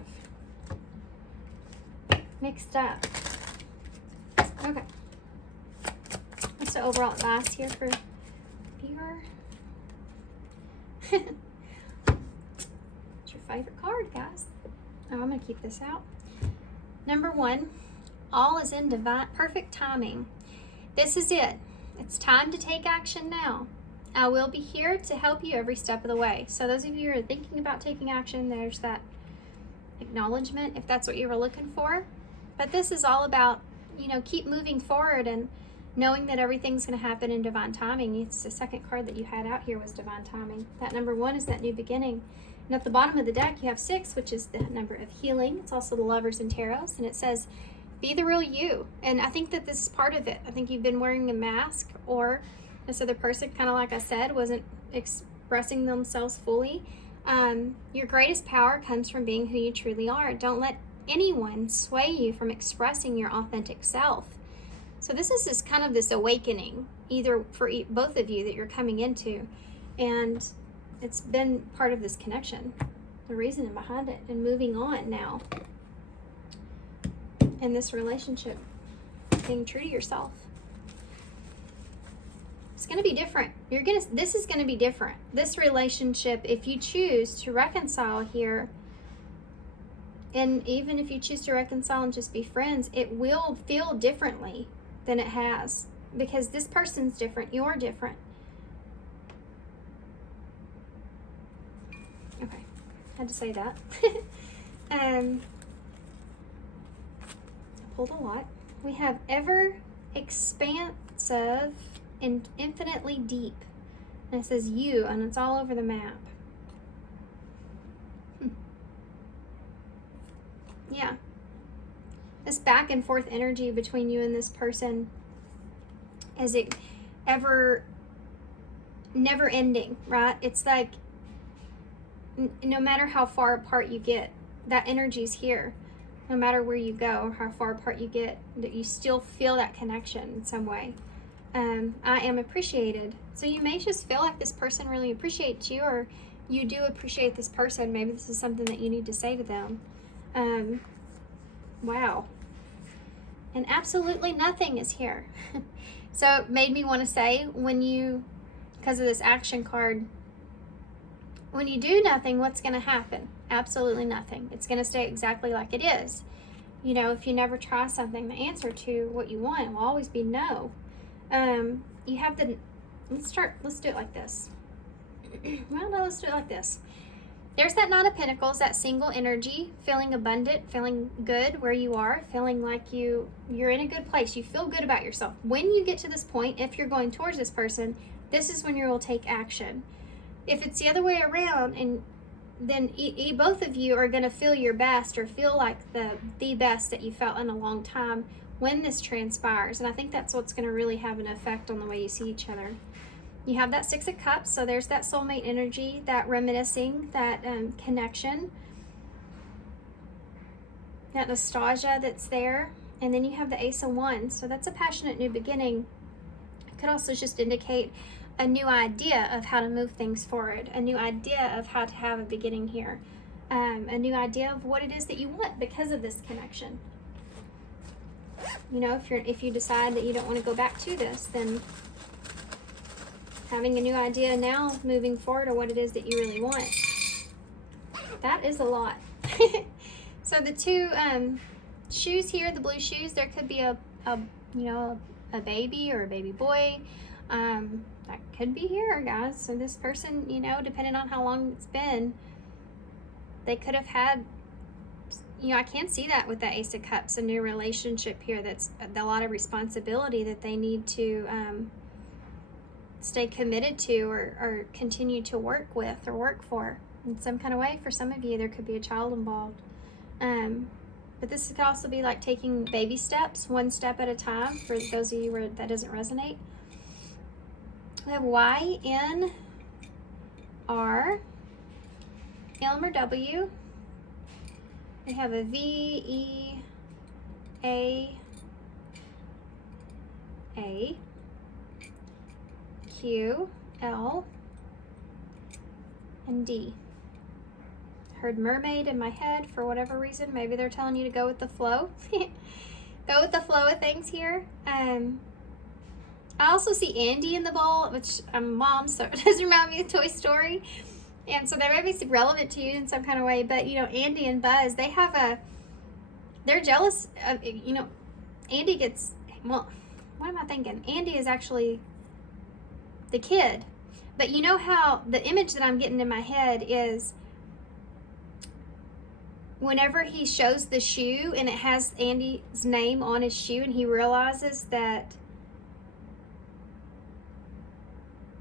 of mixed up. Okay. What's the overall advice here for viewer? What's your favorite card, guys? Oh, I'm going to keep this out. Number 1, all is in divine, perfect timing. This is it. It's time to take action now. I will be here to help you every step of the way. So those of you who are thinking about taking action, there's that acknowledgement, if that's what you were looking for. But this is all about, you know, keep moving forward and knowing that everything's going to happen in divine timing. It's the second card that you had out here was divine timing. That number 1 is that new beginning. And at the bottom of the deck, you have 6, which is the number of healing. It's also the Lovers and Tarots, and it says, be the real you. And I think that this is part of it. I think you've been wearing a mask, or this other person, kind of like I said, wasn't expressing themselves fully. Your greatest power comes from being who you truly are. Don't let anyone sway you from expressing your authentic self. So this is this kind of this awakening, either for both of you, that you're coming into. And it's been part of this connection, the reasoning behind it, and moving on now in this relationship, being true to yourself. It's going to be different. This is going to be different. This relationship, if you choose to reconcile here, and even if you choose to reconcile and just be friends, it will feel differently than it has, because this person's different, you're different. Okay, had to say that. I pulled a lot. We have ever expansive and infinitely deep. And it says you, and it's all over the map. Yeah. This back and forth energy between you and this person, is it ever never ending, right? It's like no matter how far apart you get, that energy's here. No matter where you go or how far apart you get, that you still feel that connection in some way. I am appreciated. So you may just feel like this person really appreciates you, or you do appreciate this person. Maybe this is something that you need to say to them. Wow. And absolutely nothing is here. So it made me want to say, when you, because of this action card, when you do nothing, what's going to happen? Absolutely nothing. It's going to stay exactly like it is. You know, if you never try something, the answer to what you want will always be no. You have the, let's do it like this. Well, no, let's do it like this. There's that Nine of Pentacles, that single energy, feeling abundant, feeling good where you are, feeling like you're in a good place. You feel good about yourself. When you get to this point, if you're going towards this person, this is when you will take action. If it's the other way around, and then both of you are going to feel your best, or feel like the best that you felt in a long time when this transpires. And I think that's what's going to really have an effect on the way you see each other. You have that Six of Cups, so there's that soulmate energy, that reminiscing, that connection, that nostalgia that's there. And then you have the Ace of Wands, so that's a passionate new beginning. It could also just indicate a new idea of how to move things forward, a new idea of how to have a beginning here, a new idea of what it is that you want because of this connection. You know, if you decide that you don't want to go back to this, then having a new idea now, moving forward, or what it is that you really want. That is a lot. So the two shoes here, the blue shoes, there could be a baby or a baby boy. That could be here, guys. So this person, you know, depending on how long it's been, they could have had, you know, I can see that with the Ace of Cups, a new relationship here that's a lot of responsibility that they need to stay committed to, or continue to work with or work for in some kind of way. For some of you, there could be a child involved. But this could also be like taking baby steps, one step at a time, for those of you where that doesn't resonate. We have Y, N, R, M or W. We have a V, E, A, Q, L, and D. Heard mermaid in my head for whatever reason. Maybe they're telling you to go with the flow. Go with the flow of things here. I also see Andy in the bowl, which I'm a mom, so it does remind me of Toy Story. And so they may be relevant to you in some kind of way. But, you know, Andy and Buzz, they're jealous of, you know, Andy gets, well, what am I thinking? Andy is actually the kid. But you know how the image that I'm getting in my head is whenever he shows the shoe and it has Andy's name on his shoe, and he realizes that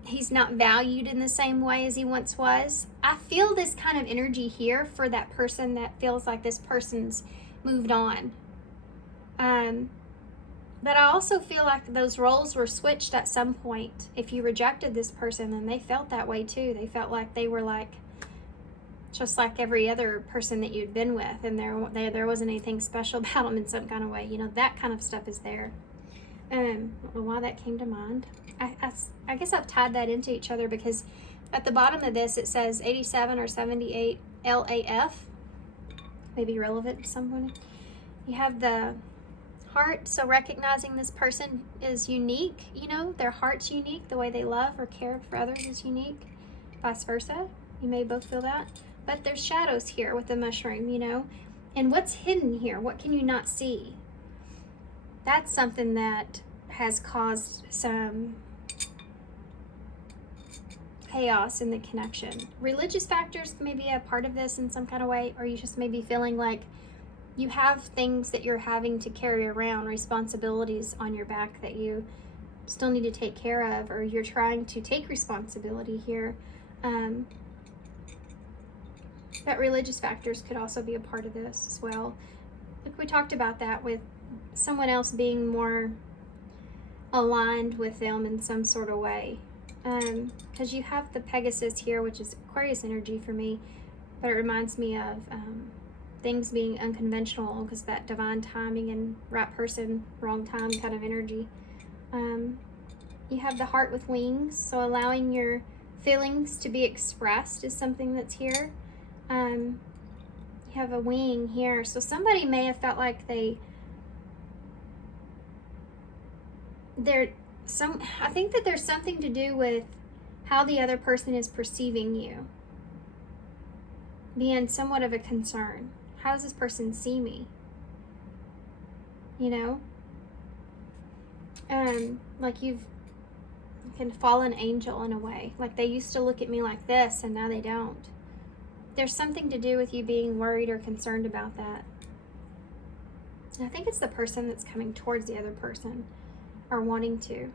he's not valued in the same way as he once was. I feel this kind of energy here for that person that feels like this person's moved on. But I also feel like those roles were switched at some point. If you rejected this person, then they felt that way too. They felt like they were like just like every other person that you'd been with, and there wasn't anything special about them in some kind of way. You know, that kind of stuff is there. I don't know why that came to mind. I guess I've tied that into each other because At the bottom of this, it says 87 or 78 LAF. Maybe relevant to someone. You have the heart, so recognizing this person is unique, you know, their heart's unique, the way they love or care for others is unique, vice versa. You may both feel that. But there's shadows here with the mushroom, you know, and what's hidden here? What can you not see? That's something that has caused some chaos in the connection. Religious factors may be a part of this in some kind of way, or you just may be feeling like you have things that you're having to carry around, responsibilities on your back that you still need to take care of, or you're trying to take responsibility here. But religious factors could also be a part of this as well. Like we talked about that with someone else being more aligned with them in some sort of way. Because you have the Pegasus here, which is Aquarius energy for me, but it reminds me of things being unconventional, because that divine timing and right person, wrong time kind of energy. You have the heart with wings, so allowing your feelings to be expressed is something that's here. You have a wing here, so somebody may have felt like I think that there's something to do with how the other person is perceiving you being somewhat of a concern. How does this person see me? You know? Like you've can fallen angel in a way. Like they used to look at me like this and now they don't. There's something to do with you being worried or concerned about that. And I think it's the person that's coming towards the other person or wanting to.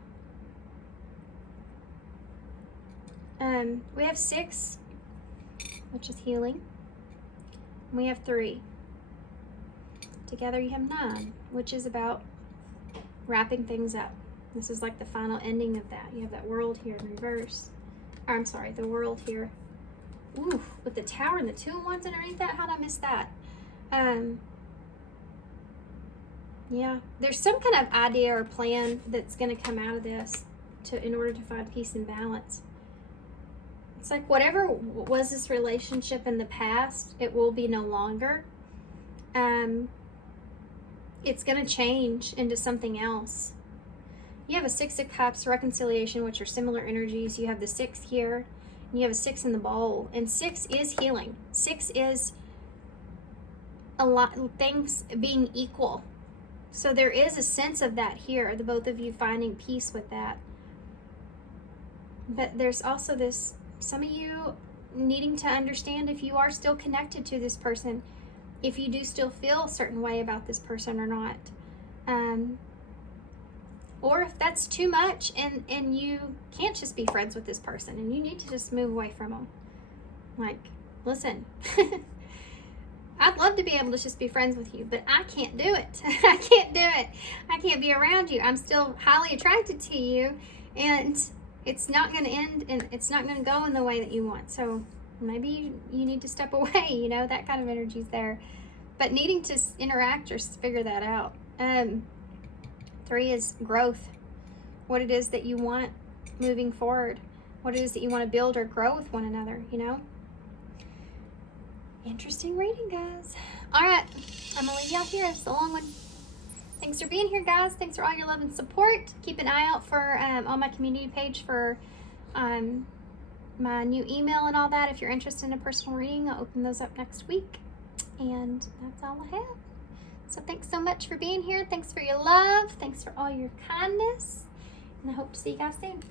We have 6, which is healing. We have 3. Together you have 9, which is about wrapping things up. This is like the final ending of that. You have that world here in reverse. Or, I'm sorry, the world here. Ooh, with the tower and the 2 in ones underneath that. How'd I miss that? Yeah, there's some kind of idea or plan that's going to come out of this in order to find peace and balance. It's like whatever was this relationship in the past, it will be no longer. It's going to change into something else. You have a 6 of Cups, reconciliation, which are similar energies. You have the 6 here, and you have a 6 in the bowl. And 6 is healing. 6 is a lot things being equal. So there is a sense of that here, the both of you finding peace with that. But there's also this, some of you needing to understand if you are still connected to this person, if you do still feel a certain way about this person or not. Or if that's too much and you can't just be friends with this person and you need to just move away from them. Like, listen, I'd love to be able to just be friends with you, but I can't do it. I can't do it. I can't be around you. I'm still highly attracted to you, and it's not going to end, and it's not going to go in the way that you want. So maybe you need to step away, you know, that kind of energy's there. But needing to interact or figure that out. 3 is growth. What it is that you want moving forward. What it is that you want to build or grow with one another, you know? Interesting reading, guys. All right, I'm gonna leave y'all here. It's a long one. Thanks for being here, guys. Thanks for all your love and support. Keep an eye out for on my community page for my new email and all that. If you're interested in a personal reading, I'll open those up next week. And that's all I have. So thanks so much for being here. Thanks for your love. Thanks for all your kindness. And I hope to see you guys soon.